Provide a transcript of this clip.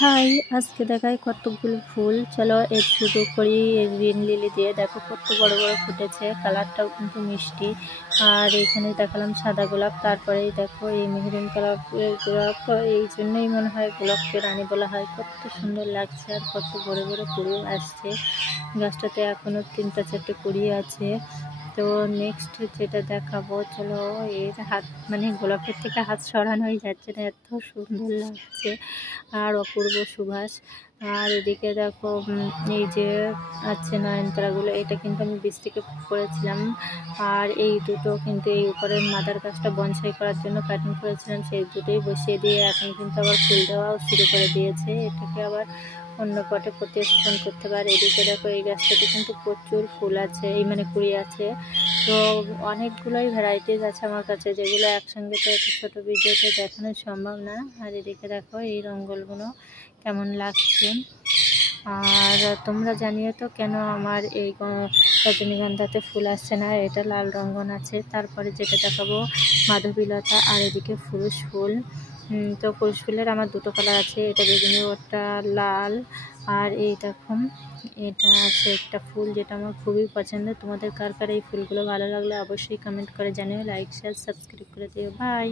High, আজকে দেখাই কতগুলো ফুল। চলো এক শুরু করি। এই গ্রিন লিলি দিয়ে দেখো কত বড় বড় ফুটেছে, কালারটাও কিন্তু মিষ্টি। আর এখানে দেখালাম সাদা গোলাপ, তারপরেই দেখো এই মেহরুন কালার গোলাপ। এই জন্যই মনে হয় গোলাপকে রানী বলা হয়। কত সুন্দর লাগছে আর কত বড় বড় কুড়িও আসছে। গাছটাতে এখনো 3-4টে কুড়ি আছে। তো নেক্সট যেটা দেখাবো, চলো এর হাত মানে গোলাপের থেকে হাত সরানোই যাচ্ছে না, এত সুন্দর লাগছে আর অপূর্ব সুবাস। আর এদিকে দেখো এই যে আছে নয়নতারাগুলো, এটা কিন্তু আমি বীজ থেকে করেছিলাম। আর এই দুটো কিন্তু এই উপরের মাদার গাছটা বনসাই করার জন্য কাটিং করেছিলাম, সেই দুটোই বসিয়ে দিয়ে এখন কিন্তু আবার ফুল দেওয়াও শুরু করে দিয়েছে। এটাকে আবার অন্য পটে প্রতিস্থাপন করতে পারে। এদিকে দেখো এই গাছটাতে কিন্তু প্রচুর ফুল আছে, এই মানে কুড়ি আছে। তো অনেকগুলোই ভ্যারাইটিস আছে আমার কাছে, যেগুলো একসঙ্গে তো এত ছোটো ভিডিওতে দেখানো সম্ভব না। আর এদিকে দেখো এই রঙ্গলগুলো কেমন লাগছে। আর তোমরা জানিও তো কেন আমার এই রজনীগন্ধাতে ফুল আসছে না, এটা লাল রঙ্গন আছে। তারপরে যেটা দেখাবো মাধবীলতা, আর এদিকে ফুরুষ ফুল। তো ফুরুষ ফুলের আমার দুটো কালার আছে, এটা বেগুনি ওটা লাল। আর এই দেখো এটা আছে একটা ফুল যেটা আমার খুবই পছন্দ। তোমাদের কার কার এই ফুলগুলো ভালো লাগলে অবশ্যই কমেন্ট করে জানিও, লাইক শেয়ার সাবস্ক্রাইব করে দিও। বাই।